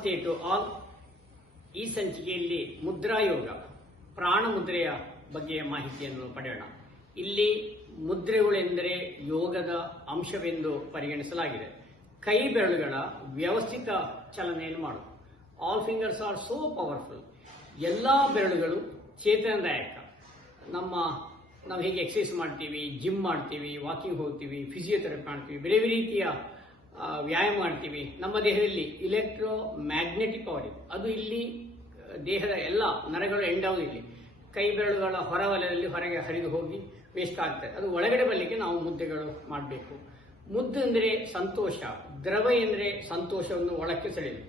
ನಮಸ್ತೆ to all. ಈ ಸಂಚಿಕೆಯಲ್ಲಿ ಮುದ್ರಾಯೋಗ ಪ್ರಾಣ ಮುದ್ರೆಯ ಬಗ್ಗೆ ಮಾಹಿತಿಯನ್ನು ಪಡೆಯೋಣ. ಇಲ್ಲಿ ಮುದ್ರೆಗಳೆಂದರೆ ಯೋಗದ ಅಂಶವೆಂದು ಪರಿಗಣಿಸಲಾಗಿದೆ. ಕೈ ಬೆರಳುಗಳ ವ್ಯವಸ್ಥಿತ ಚಲನೆಯನ್ನು ಮಾಡುವುದು. All fingers are so powerful. ಎಲ್ಲಾ ಬೆರಳುಗಳು ಚೇತನದಾಯಕ. ನಾವು ಹೇಗೆ ಎಕ್ಸರ್ಸೈಸ್ ಮಾಡ್ತೀವಿ, ಜಿಮ್ ಮಾಡ್ತೀವಿ, ವಾಕಿಂಗ್ ಹೋಗ್ತೀವಿ, ಫಿಸಿಯೋಥೆರಪಿ ಮಾಡ್ತೀವಿ, ಬೇರೆ ಬೇರೆ ರೀತಿಯ ವ್ಯಾಯಾಮ ಮಾಡ್ತೀವಿ. ನಮ್ಮ ದೇಹದಲ್ಲಿ ಇಲೆಕ್ಟ್ರೋ ಮ್ಯಾಗ್ನೆಟಿಕ್ ಪವರ್ ಇದೆ. ಅದು ಇಲ್ಲಿ ದೇಹದ ಎಲ್ಲ ನರಗಳು ಎಂಡ್ ಆಗುವುದಿಲ್ಲ. ಕೈ ಬೆರಳುಗಳ ಹೊರವಲಯದಲ್ಲಿ ಹೊರಗೆ ಹರಿದು ಹೋಗಿ ವೇಸ್ಟ್ ಆಗ್ತದೆ. ಅದು ಒಳಗಡೆ ಬರಲಿಕ್ಕೆ ನಾವು ಮುದ್ದೆಗಳು ಮಾಡಬೇಕು. ಮುದ್ದು ಅಂದರೆ ಸಂತೋಷ, ದ್ರವ ಎಂದರೆ ಸಂತೋಷವನ್ನು ಒಳಕ್ಕೆ ಸೆಳೆಯುವುದು.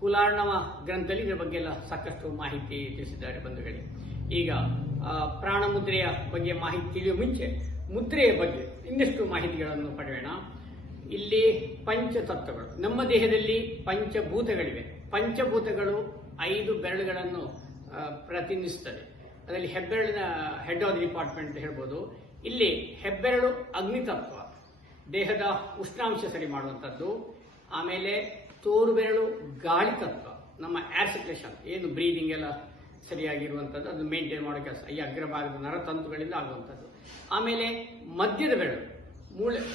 ಕುಲಾರ್ಣವ ಗ್ರಂಥದಲ್ಲಿ ಇದರ ಬಗ್ಗೆ ಎಲ್ಲ ಸಾಕಷ್ಟು ಮಾಹಿತಿ ತಿಳಿಸಿದ್ದಾರೆ ಬಂಧುಗಳೇ. ಈಗ ಪ್ರಾಣ ಮುದ್ರೆಯ ಬಗ್ಗೆ ಮಾಹಿತಿ ತಿಳಿಯುವ ಮುಂಚೆ ಮುದ್ರೆಯ ಬಗ್ಗೆ ಇನ್ನಷ್ಟು ಮಾಹಿತಿಗಳನ್ನು ಪಡೆಯೋಣ. ಇಲ್ಲಿ ಪಂಚತತ್ವಗಳು, ನಮ್ಮ ದೇಹದಲ್ಲಿ ಪಂಚಭೂತಗಳಿವೆ. ಪಂಚಭೂತಗಳು 5 ಬೆರಳುಗಳನ್ನು ಪ್ರತಿನಿಧಿಸುತ್ತದೆ. ಅದರಲ್ಲಿ ಹೆಬ್ಬೆರಳಿನ ಹೆಡ್ ಆಫ್ ದಿ ಡಿಪಾರ್ಟ್ಮೆಂಟ್ ಅಂತ ಹೇಳ್ಬೋದು. ಇಲ್ಲಿ ಹೆಬ್ಬೆರಳು ಅಗ್ನಿತತ್ವ, ದೇಹದ ಉಷ್ಣಾಂಶ ಸರಿ ಮಾಡುವಂಥದ್ದು. ಆಮೇಲೆ ತೋರು ಬೆರಳು ಗಾಳಿ ತತ್ವ, ನಮ್ಮ ಏರ್ ಸರ್ಕ್ಯುಲೇಷನ್ ಏನು ಬ್ರೀದಿಂಗ್ ಎಲ್ಲ ಸರಿಯಾಗಿರುವಂಥದ್ದು, ಅದು ಮೇಂಟೈನ್ ಮಾಡೋ ಕೆಲಸ ಈ ಅಗ್ರಭಾಗದ ನರತಂತುಗಳಿಂದ ಆಗುವಂಥದ್ದು. ಆಮೇಲೆ ಮಧ್ಯದ ಬೆರಳು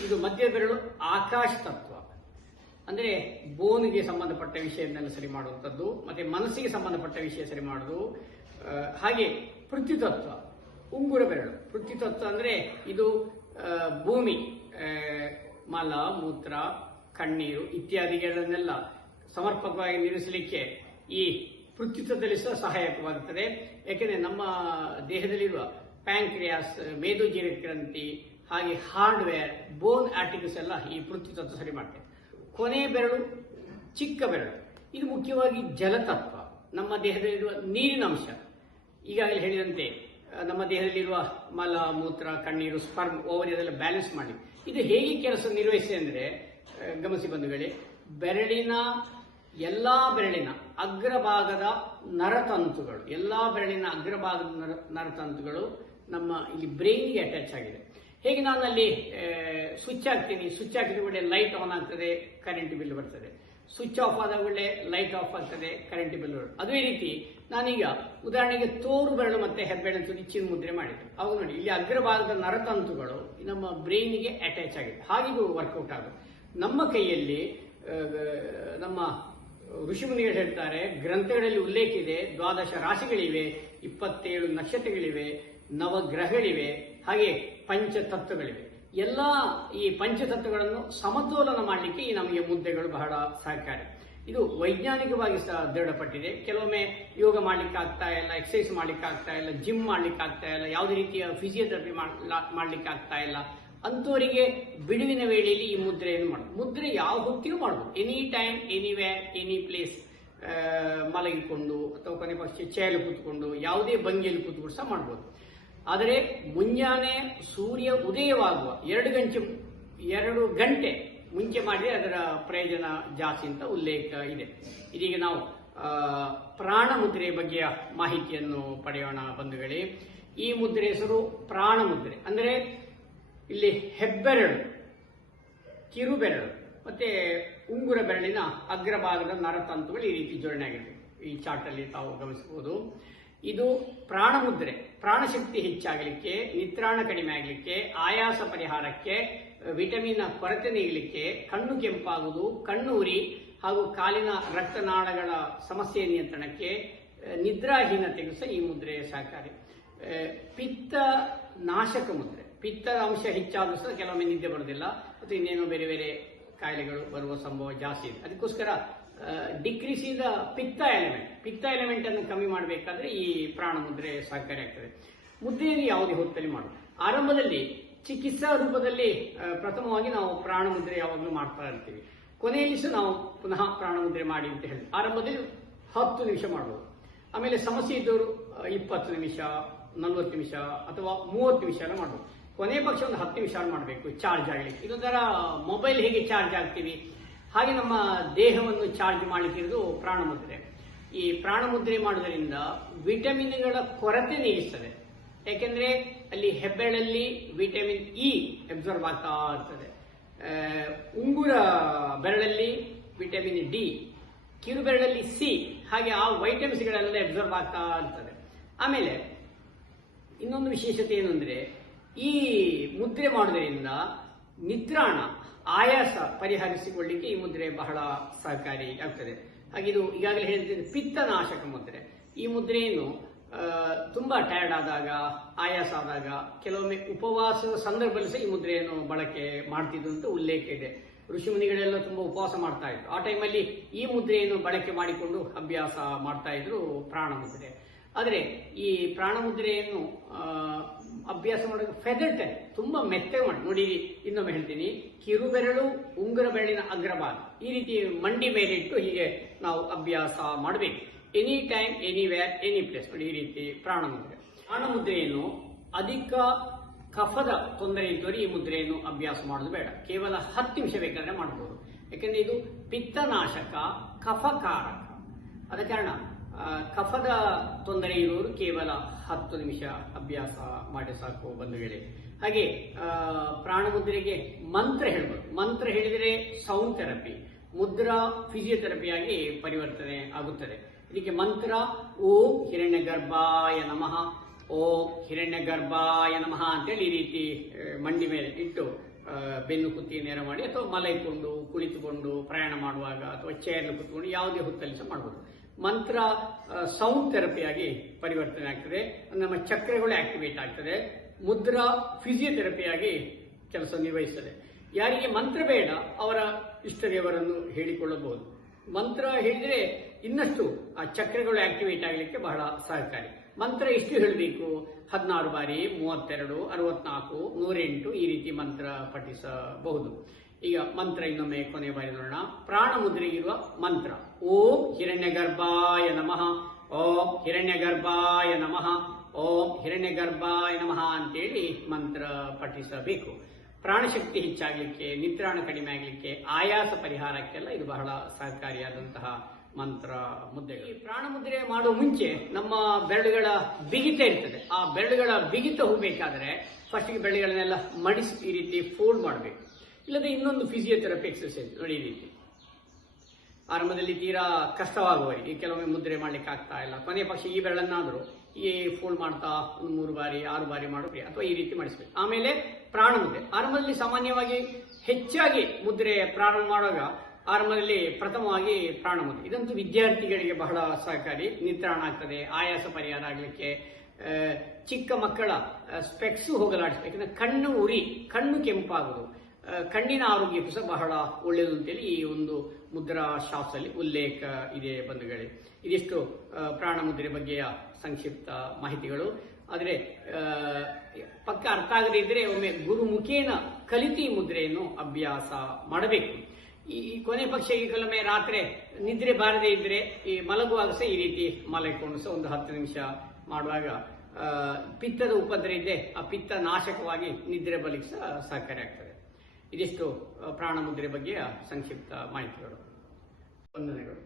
ಇದು ಮಧ್ಯದ ಬೆರಳು ಆಕಾಶ ತತ್ವ, ಅಂದರೆ ಬೋನ್ಗೆ ಸಂಬಂಧಪಟ್ಟ ವಿಷಯನ್ನೆಲ್ಲ ಸರಿ ಮಾಡುವಂಥದ್ದು, ಮತ್ತೆ ಮನಸ್ಸಿಗೆ ಸಂಬಂಧಪಟ್ಟ ವಿಷಯ ಸರಿ ಮಾಡೋದು. ಹಾಗೆ ಪೃಥ್ವಿತತ್ವ ಉಂಗುರ ಬೆರಳು. ಪೃಥ್ವಿತತ್ವ ಅಂದರೆ ಇದು ಭೂಮಿ, ಮಲ, ಮೂತ್ರ, ಕಣ್ಣೀರು ಇತ್ಯಾದಿಗಳನ್ನೆಲ್ಲ ಸಮರ್ಪಕವಾಗಿ ನಿರ್ವಹಿಸಲಿಕ್ಕೆ ಈ ಪೃಥ್ವಿತ್ವದಲ್ಲಿ ಸಹ ಸಹಾಯಕವಾಗುತ್ತದೆ. ಯಾಕೆಂದರೆ ನಮ್ಮ ದೇಹದಲ್ಲಿರುವ ಪ್ಯಾಂಕ್ರಿಯಾಸ್, ಮೇದೋಜೀರಕ ಗ್ರಂಥಿ, ಹಾಗೆ ಹಾರ್ಡ್ವೇರ್, ಬೋನ್ ಆರ್ಟಿಕಲ್ಸ್ ಎಲ್ಲ ಈ ಪೃಥ್ವಿತತ್ವ ಸರಿ ಮಾಡ್ತೇವೆ. ಕೊನೆಯ ಬೆರಳು ಚಿಕ್ಕ ಬೆರಳು, ಇದು ಮುಖ್ಯವಾಗಿ ಜಲತತ್ವ, ನಮ್ಮ ದೇಹದಲ್ಲಿರುವ ನೀರಿನ ಅಂಶ. ಈಗಾಗಲೇ ಹೇಳಿದಂತೆ ನಮ್ಮ ದೇಹದಲ್ಲಿರುವ ಮಲ, ಮೂತ್ರ, ಕಣ್ಣೀರು, ಸ್ಪರ್ಮ್, ಓವರಿ ಅದೆಲ್ಲ ಬ್ಯಾಲೆನ್ಸ್ ಮಾಡಿ ಇದು ಹೇಗೆ ಕೆಲಸ ನಿರ್ವಹಿಸಿದೆ ಅಂದರೆ, ಗಮನಿಸಿ ಬಂಧುಗಳೇ, ಎಲ್ಲಾ ಬೆರಳಿನ ಅಗ್ರಭಾಗದ ನರತಂತುಗಳು, ನರತಂತುಗಳು ನಮ್ಮ ಇಲ್ಲಿ ಬ್ರೈನ್ಗೆ ಅಟ್ಯಾಚ್ ಆಗಿದೆ. ಹೇಗೆ ನಾನು ಅಲ್ಲಿ ಸ್ವಿಚ್ ಹಾಕ್ತೀನಿ, ಸ್ವಿಚ್ ಹಾಕಿದ ಕೂಡಲೇ ಲೈಟ್ ಆನ್ ಆಗ್ತದೆ, ಕರೆಂಟ್ ಬಿಲ್ ಬರ್ತದೆ. ಸ್ವಿಚ್ ಆಫ್ ಆದ ಕೂಡಲೇ ಲೈಟ್ ಆಫ್ ಆಗ್ತದೆ, ಕರೆಂಟ್ ಬಿಲ್ ಬರ್ತದೆ. ಅದೇ ರೀತಿ ನಾನೀಗ ಉದಾಹರಣೆಗೆ ತೋರು ಬೆರಳು ಮತ್ತೆ ಹೆಬ್ಬೆರಳು ತುದಿ ಚಿನ್ ಮುದ್ರೆ ಮಾಡಿದೆ. ಅವಾಗ ನೋಡಿ, ಇಲ್ಲಿ ಅಗ್ರಭಾಗದ ನರತಂತುಗಳು ನಮ್ಮ ಬ್ರೈನ್ಗೆ ಅಟ್ಯಾಚ್ ಆಗಿದೆ. ಹಾಗಿದು ವರ್ಕೌಟ್ ಆಗುತ್ತೆ. ನಮ್ಮ ಕೈಯಲ್ಲಿ ನಮ್ಮ ಋಷಿಮುನಿಗಳು ಹೇಳ್ತಾರೆ, ಗ್ರಂಥಗಳಲ್ಲಿ ಉಲ್ಲೇಖ ಇದೆ, 12 ರಾಶಿಗಳಿವೆ, 27 ನಕ್ಷತ್ರಗಳಿವೆ, ನವಗ್ರಹಗಳಿವೆ, ಹಾಗೆ ಪಂಚತತ್ವಗಳಿವೆ. ಎಲ್ಲ ಈ ಪಂಚತತ್ವಗಳನ್ನು ಸಮತೋಲನ ಮಾಡಲಿಕ್ಕೆ ಈ ನಮಗೆ ಮುದ್ದೆಗಳು ಬಹಳ ಸಹಕಾರಿ. ಇದು ವೈಜ್ಞಾನಿಕವಾಗಿ ಸಹ ದೃಢಪಟ್ಟಿದೆ. ಕೆಲವೊಮ್ಮೆ ಯೋಗ ಮಾಡ್ಲಿಕ್ಕೆ ಆಗ್ತಾ ಇಲ್ಲ, ಎಕ್ಸರ್ಸೈಸ್ ಮಾಡ್ಲಿಕ್ಕೆ ಆಗ್ತಾ ಇಲ್ಲ, ಜಿಮ್ ಮಾಡ್ಲಿಕ್ಕೆ ಆಗ್ತಾ ಇಲ್ಲ, ಯಾವುದೇ ರೀತಿಯ ಫಿಸಿಯೋಥೆರಪಿ ಮಾಡ್ಲಿಕ್ಕೆ ಆಗ್ತಾ ಇಲ್ಲ ಅಂತವರಿಗೆ ಬಿಡುವಿನ ವೇಳೆಯಲ್ಲಿ ಈ ಮುದ್ರೆಯನ್ನು ಮಾಡೋದು. ಮುದ್ರೆ ಯಾವ ಹೊತ್ತಿಗೂ ಮಾಡಬಹುದು, any time, anywhere, any place. ಮಲಗಿಕೊಂಡು ಅಥವಾ ಕೊನೆ ಪಕ್ಷ ಚೇಳು ಕೂತ್ಕೊಂಡು ಯಾವುದೇ ಭಂಗಿಯಲ್ಲಿ ಕೂತ್ಕೊಂಡು ಸಹ ಮಾಡಬಹುದು. ಆದರೆ ಮುಂಜಾನೆ ಸೂರ್ಯ ಉದಯವಾಗುವ 2 ಗಂಟೆ ಮುಂಚೆ ಮಾಡಿದ್ರೆ ಅದರ ಪ್ರಯೋಜನ ಜಾಸ್ತಿ ಅಂತ ಉಲ್ಲೇಖ ಇದೆ. ಇದೀಗ ನಾವು ಪ್ರಾಣ ಮುದ್ರೆಯ ಬಗ್ಗೆಯ ಮಾಹಿತಿಯನ್ನು ಪಡೆಯೋಣ ಬಂಧುಗಳೇ. ಈ ಮುದ್ರೆ ಹೆಸರು ಪ್ರಾಣ ಮುದ್ರೆ. ಅಂದರೆ ಇಲ್ಲಿ ಹೆಬ್ಬೆರಳು, ಕಿರುಬೆರಳು ಮತ್ತೆ ಉಂಗುರ ಬೆರಳಿನ ಅಗ್ರಭಾಗದ ನರತಂತುಗಳು ಈ ರೀತಿ ಜೋಡಣೆ ಆಗಿದೆ. ಈ ಚಾರ್ಟ್ ಅಲ್ಲಿ ತಾವು ಗಮನಿಸಬಹುದು. ಇದು ಪ್ರಾಣ ಮುದ್ರೆ. ಪ್ರಾಣಶಕ್ತಿ ಹೆಚ್ಚಾಗಲಿಕ್ಕೆ, ನಿತ್ರಾಣ ಕಡಿಮೆ ಆಗಲಿಕ್ಕೆ, ಆಯಾಸ ಪರಿಹಾರಕ್ಕೆ, ವಿಟಮಿನ್ ಕೊರತೆ ನೀಗಲಿಕ್ಕೆ, ಕಣ್ಣು ಕೆಂಪಾಗುವುದು, ಕಣ್ಣು ಉರಿ ಹಾಗೂ ಕಾಲಿನ ರಕ್ತನಾಳಗಳ ಸಮಸ್ಯೆ ನಿಯಂತ್ರಣಕ್ಕೆ, ನಿದ್ರಾಹೀನತೆಗೂ ಸಹ ಈ ಮುದ್ರೆ ಸಹಕಾರಿ. ಪಿತ್ತ ನಾಶಕ ಮುದ್ರೆ. ಪಿತ್ತದ ಅಂಶ ಹೆಚ್ಚಾದರೂ ಸಹ ಕೆಲವೊಮ್ಮೆ ನಿದ್ದೆ ಬರುವುದಿಲ್ಲ ಮತ್ತು ಇನ್ನೇನೋ ಬೇರೆ ಬೇರೆ ಕಾಯಿಲೆಗಳು ಬರುವ ಸಂಭವ ಜಾಸ್ತಿ ಇದೆ. ಅದಕ್ಕೋಸ್ಕರ ಡಿಕ್ರೀಸ್ ಇನ್ ದ ಪಿತ್ತ ಎಲಿಮೆಂಟ್ ಅನ್ನು ಕಮ್ಮಿ ಮಾಡಬೇಕಾದ್ರೆ ಈ ಪ್ರಾಣ ಮುದ್ರೆ ಸಹಕಾರಿ ಆಗ್ತದೆ. ಮುದ್ರೆಯನ್ನು ಯಾವುದೇ ಹೊತ್ತಲ್ಲಿ ಮಾಡುದು. ಆರಂಭದಲ್ಲಿ ಚಿಕಿತ್ಸಾ ರೂಪದಲ್ಲಿ ಪ್ರಥಮವಾಗಿ ನಾವು ಪ್ರಾಣ ಮುದ್ರೆ ಯಾವಾಗಲೂ ಮಾಡ್ತಾ ಇರ್ತೀವಿ. ಕೊನೆಯಲ್ಲಿ ಸಹ ನಾವು ಪುನಃ ಪ್ರಾಣ ಮುದ್ರೆ ಮಾಡಿ ಅಂತ ಹೇಳಿ ಆರಂಭದಲ್ಲಿ 10 ನಿಮಿಷ ಮಾಡಬಹುದು. ಆಮೇಲೆ ಸಮಸ್ಯೆ ಇದ್ದವರು 20 ನಿಮಿಷ, 40 ನಿಮಿಷ ಅಥವಾ 30 ನಿಮಿಷ ಎಲ್ಲ ಮಾಡಬಹುದು. ಕೊನೆ ಪಕ್ಷ ಒಂದು 10 ನಿಮಿಷ ಮಾಡಬೇಕು ಚಾರ್ಜ್ ಆಗಲಿಕ್ಕೆ. ಇದೊಂಥರ ಮೊಬೈಲ್ ಹೇಗೆ ಚಾರ್ಜ್ ಆಗ್ತೀವಿ ಹಾಗೆ ನಮ್ಮ ದೇಹವನ್ನು ಚಾರ್ಜ್ ಮಾಡಲಿಕ್ಕಿರೋದು ಪ್ರಾಣ ಮುದ್ರೆ. ಈ ಪ್ರಾಣ ಮುದ್ರೆ ಮಾಡುವುದರಿಂದ ವಿಟಮಿನ್ಗಳ ಕೊರತೆ ನೀಗಿಸ್ತದೆ. ಯಾಕೆಂದ್ರೆ ಅಲ್ಲಿ ಹೆಬ್ಬೆರಳಲ್ಲಿ ವಿಟಮಿನ್ ಇ ಅಬ್ಸರ್ವ್ ಆಗ್ತಾ ಇರ್ತದೆ. ಉಂಗುರ ಬೆರಳಲ್ಲಿ ವಿಟಮಿನ್ ಡಿ ಕಿರುಬೆರಳಲ್ಲಿ ಸಿ, ಹಾಗೆ ಆ ವೈಟಮಿನ್ಸ್ಗಳೆಲ್ಲ ಅಬ್ಸರ್ವ್ ಆಗ್ತಾ ಇರ್ತದೆ. ಆಮೇಲೆ ಇನ್ನೊಂದು ವಿಶೇಷತೆ ಏನು ಅಂದರೆ, ಈ ಮುದ್ರೆ ಮಾಡೋದ್ರಿಂದ ನಿತ್ರಾಣ, ಆಯಾಸ ಪರಿಹರಿಸಿಕೊಳ್ಳಿಕ್ಕೆ ಈ ಮುದ್ರೆ ಬಹಳ ಸಹಕಾರಿ ಆಗ್ತದೆ. ಹಾಗೆ ಇದು ಈಗಾಗಲೇ ಹೇಳಿದ ಪಿತ್ತನಾಶಕ ಮುದ್ರೆ. ಈ ಮುದ್ರೆಯನ್ನು ತುಂಬಾ ಟಯರ್ಡ್ ಆದಾಗ, ಆಯಾಸ ಆದಾಗ, ಕೆಲವೊಮ್ಮೆ ಉಪವಾಸದ ಸಂದರ್ಭದಲ್ಲಿ ಸಹ ಈ ಮುದ್ರೆಯನ್ನು ಬಳಕೆ ಮಾಡ್ತಿದ್ದು ಅಂತ ಉಲ್ಲೇಖ ಇದೆ. ಋಷಿಮುನಿಗಳೆಲ್ಲ ತುಂಬಾ ಉಪವಾಸ ಮಾಡ್ತಾ ಇದ್ರು. ಆ ಟೈಮಲ್ಲಿ ಈ ಮುದ್ರೆಯನ್ನು ಬಳಕೆ ಮಾಡಿಕೊಂಡು ಅಭ್ಯಾಸ ಮಾಡ್ತಾ ಇದ್ರು, ಪ್ರಾಣ ಮುದ್ರೆ. ಆದರೆ ಈ ಪ್ರಾಣ ಮುದ್ರೆಯನ್ನು ಅಭ್ಯಾಸ ಮಾಡೋದು ಫೆದರ್ ಟೈಪ್, ತುಂಬಾ ಮೆತ್ತಗೆ ಮಾಡಿ ನೋಡಿ. ಇನ್ನೊಮ್ಮೆ ಹೇಳ್ತೀನಿ, ಕಿರುಬೆರಳು, ಉಂಗುರ ಬೆರಳಿನ ಅಗ್ರಭಾಗ ಈ ರೀತಿ ಮಂಡಿ ಮೇಲೆ ಇಟ್ಟು ಹೀಗೆ ನಾವು ಅಭ್ಯಾಸ ಮಾಡಬೇಕು. Any time, anywhere, any place. ನೋಡಿ, ಈ ರೀತಿ ಪ್ರಾಣ ಮುದ್ರೆ. ಪ್ರಾಣ ಮುದ್ರೆಯನ್ನು ಅಧಿಕ ಕಫದ ತೊಂದರೆ ಇದ್ದವರು ಈ ಮುದ್ರೆಯನ್ನು ಅಭ್ಯಾಸ ಮಾಡೋದು ಬೇಡ. ಕೇವಲ 10 ನಿಮಿಷ ಬೇಕಾದ್ರೆ ಮಾಡಬಹುದು. ಯಾಕಂದ್ರೆ ಇದು ಪಿತ್ತನಾಶಕ, ಕಫಕಾರಕ. ಆದ ಕಾರಣ ಕಫದ ತೊಂದರೆ ಇರುವವರು ಕೇವಲ 10 ನಿಮಿಷ ಅಭ್ಯಾಸ ಮಾಡಿ ಸಾಕು ಬಂಧುಗಳೇ. ಹಾಗೆ ಪ್ರಾಣ ಮುದ್ರೆಗೆ ಮಂತ್ರ ಹೇಳ್ಬೋದು. ಮಂತ್ರ ಹೇಳಿದರೆ ಸೌಂಡ್ ಥೆರಪಿ, ಮುದ್ರಾ ಫಿಸಿಯೋಥೆರಪಿಯಾಗಿ ಪರಿವರ್ತನೆ ಆಗುತ್ತದೆ. ಇದಕ್ಕೆ ಮಂತ್ರ ಓಂ ಹಿರಣ್ಯ ಗರ್ಭಾಯ ನಮಃ, ಓಂ ಹಿರಣ್ಯ ಗರ್ಭಾಯ ನಮಃ ಅಂತೇಳಿ ಈ ರೀತಿ ಮಂಡಿ ಮೇಲೆ ಇಟ್ಟು ಬೆನ್ನು ಕುತ್ತಿ ನೇರ ಮಾಡಿ, ಅಥವಾ ಮಲೈಕೊಂಡು ಕುಳಿತುಕೊಂಡು ಪ್ರಯಾಣ ಮಾಡುವಾಗ ಅಥವಾ ಚೇರ್ಲಿ ಕುತ್ಕೊಂಡು ಯಾವುದೇ ಹೊತ್ತಲ್ಲಿ ಸಹ ಮಾಡಬಹುದು. ಮಂತ್ರ ಸೌಂಡ್ ಥೆರಪಿಯಾಗಿ ಪರಿವರ್ತನೆ ಆಗ್ತದೆ, ನಮ್ಮ ಚಕ್ರಗಳು ಆಕ್ಟಿವೇಟ್ ಆಗ್ತದೆ. ಮುದ್ರಾ ಫಿಸಿಯೋಥೆರಪಿಯಾಗಿ ಕೆಲಸ ನಿರ್ವಹಿಸ್ತದೆ. ಯಾರಿಗೆ ಮಂತ್ರ ಬೇಡ ಅವರ ಇಷ್ಟ ದೇವರನ್ನು ಹೇಳಿಕೊಳ್ಳಬಹುದು. ಮಂತ್ರ ಹೇಳಿದರೆ ಇನ್ನಷ್ಟು ಆ ಚಕ್ರಗಳು ಆಕ್ಟಿವೇಟ್ ಆಗಲಿಕ್ಕೆ ಬಹಳ ಸಹಕಾರಿ. ಮಂತ್ರ ಎಷ್ಟು ಹೇಳಬೇಕು? 16 ಬಾರಿ, 32, 64, 108 ಈ ರೀತಿ ಮಂತ್ರ ಪಠಿಸಬಹುದು. ಈಗ ಮಂತ್ರ ಇನ್ನೊಮ್ಮೆ ಕೊನೆ ಬಾರಿ ನೋಡೋಣ. ಪ್ರಾಣ ಮುದ್ರೆಗಿರುವ ಮಂತ್ರ ಓಂ ಹಿರಣ್ಯ ಗರ್ಭಾಯ ನಮಃ, ಓಂ ಹಿರಣ್ಯ ಗರ್ಭಾಯ ನಮಃ, ಓಂ ಹಿರಣ್ಯ ಗರ್ಭಾಯ ನಮಃ ಅಂತೇಳಿ ಮಂತ್ರ ಪಠಿಸಬೇಕು. ಪ್ರಾಣಶಕ್ತಿ ಹೆಚ್ಚಾಗಲಿಕ್ಕೆ, ನಿತ್ರಾಣ ಕಡಿಮೆ ಆಗಲಿಕ್ಕೆ, ಆಯಾಸ ಪರಿಹಾರಕ್ಕೆಲ್ಲ ಇದು ಬಹಳ ಸಹಕಾರಿಯಾದಂತಹ ಮಂತ್ರ ಮುದ್ರೆಗಳು. ಈ ಪ್ರಾಣ ಮುದ್ರೆ ಮಾಡುವ ಮುಂಚೆ ನಮ್ಮ ಬೆರಳುಗಳ ಬಿಗಿತ ಇರ್ತದೆ. ಆ ಬೆರಳುಗಳ ಬಿಗಿತ ಹೋಗಬೇಕಾದ್ರೆ ಫಸ್ಟ್ಗೆ ಬೆರಳುಗಳನ್ನೆಲ್ಲ ಮಡಿಸಿ ಈ ರೀತಿ ಫೋಲ್ಡ್ ಮಾಡಬೇಕು. ಇಲ್ಲದೆ ಇನ್ನೊಂದು ಫಿಸಿಯೋಥೆರಪಿ ಎಕ್ಸರ್ಸೈಸ್ ನೋಡಿ. ಈ ರೀತಿ ಆರಂಭದಲ್ಲಿ ತೀರಾ ಕಷ್ಟವಾಗುವವರಿಗೆ ಕೆಲವೊಮ್ಮೆ ಮುದ್ರೆ ಮಾಡ್ಲಿಕ್ಕೆ ಆಗ್ತಾ ಇಲ್ಲ, ಕೊನೆಯ ಪಕ್ಷ ಈ ಬೆರಳನ್ನಾದರೂ ಈ ಫೋಲ್ಡ್ ಮಾಡ್ತಾ 3 ಬಾರಿ 6 ಬಾರಿ ಮಾಡಬೇಕು, ಅಥವಾ ಈ ರೀತಿ ಮಾಡಿಸ್ಬೇಕು. ಆಮೇಲೆ ಪ್ರಾಣ ಮುದ್ರೆ ಆರಂಭದಲ್ಲಿ ಸಾಮಾನ್ಯವಾಗಿ ಹೆಚ್ಚಾಗಿ ಮುದ್ರೆ ಪ್ರಾರಂಭ ಮಾಡುವಾಗ ಆರಂಭದಲ್ಲಿ ಪ್ರಥಮವಾಗಿ ಪ್ರಾಣ ಮುದ್ರೆ. ಇದಂತೂ ವಿದ್ಯಾರ್ಥಿಗಳಿಗೆ ಬಹಳ ಸಹಕಾರಿ, ನಿತ್ರಾಣ ಆಗ್ತದೆ, ಆಯಾಸ ಪರಿಹಾರ ಆಗಲಿಕ್ಕೆ, ಚಿಕ್ಕ ಮಕ್ಕಳ ಸ್ಪೆಕ್ಸು ಹೋಗಲಾಡಿಸ್ಬೇಕು. ಯಾಕಂದ್ರೆ ಕಣ್ಣು ಉರಿ, ಕಣ್ಣು ಕೆಂಪಾಗುವುದು, ಕಣ್ಣಿನ ಆರೋಗ್ಯಕ್ಕೂ ಸಹ ಬಹಳ ಒಳ್ಳೆಯದು ಅಂತೇಳಿ ಈ ಒಂದು ಮುದ್ರಾ ಶಾಸ್ತ್ರದಲ್ಲಿ ಉಲ್ಲೇಖ ಇದೆ ಬಂಧುಗಳೇ. ಇದಿಷ್ಟು ಪ್ರಾಣ ಮುದ್ರೆ ಬಗ್ಗೆಯ ಸಂಕ್ಷಿಪ್ತ ಮಾಹಿತಿಗಳು. ಆದರೆ ಪಕ್ಕ ಅರ್ಥ ಆಗದೇ ಇದ್ರೆ ಒಮ್ಮೆ ಗುರುಮುಖೇನ ಕಲಿತಿ ಮುದ್ರೆಯನ್ನು ಅಭ್ಯಾಸ ಮಾಡಬೇಕು. ಈ ಕೊನೆ ಪಕ್ಷ ಕೆಲವೊಮ್ಮೆ ರಾತ್ರಿ ನಿದ್ರೆ ಬಾರದೇ ಇದ್ರೆ ಈ ಮಲಗುವಾಗ ಸಹ ಈ ರೀತಿ ಮಲಗಿಕೊಂಡು ಸಹ ಒಂದು 10 ನಿಮಿಷ ಮಾಡುವಾಗ ಪಿತ್ತದ ಉಪದ್ರ ಇದೆ, ಆ ಪಿತ್ತ ನಾಶಕವಾಗಿ ನಿದ್ರೆ ಬಲಿಗೆ ಸಹ ಸಹಕಾರಿ ಆಗ್ತದೆ. ಇದಿಷ್ಟು ಪ್ರಾಣ ಮುದ್ರೆ ಬಗ್ಗೆಯ ಸಂಕ್ಷಿಪ್ತ ಮಾಹಿತಿಗಳು. ವಂದನೆಗಳು.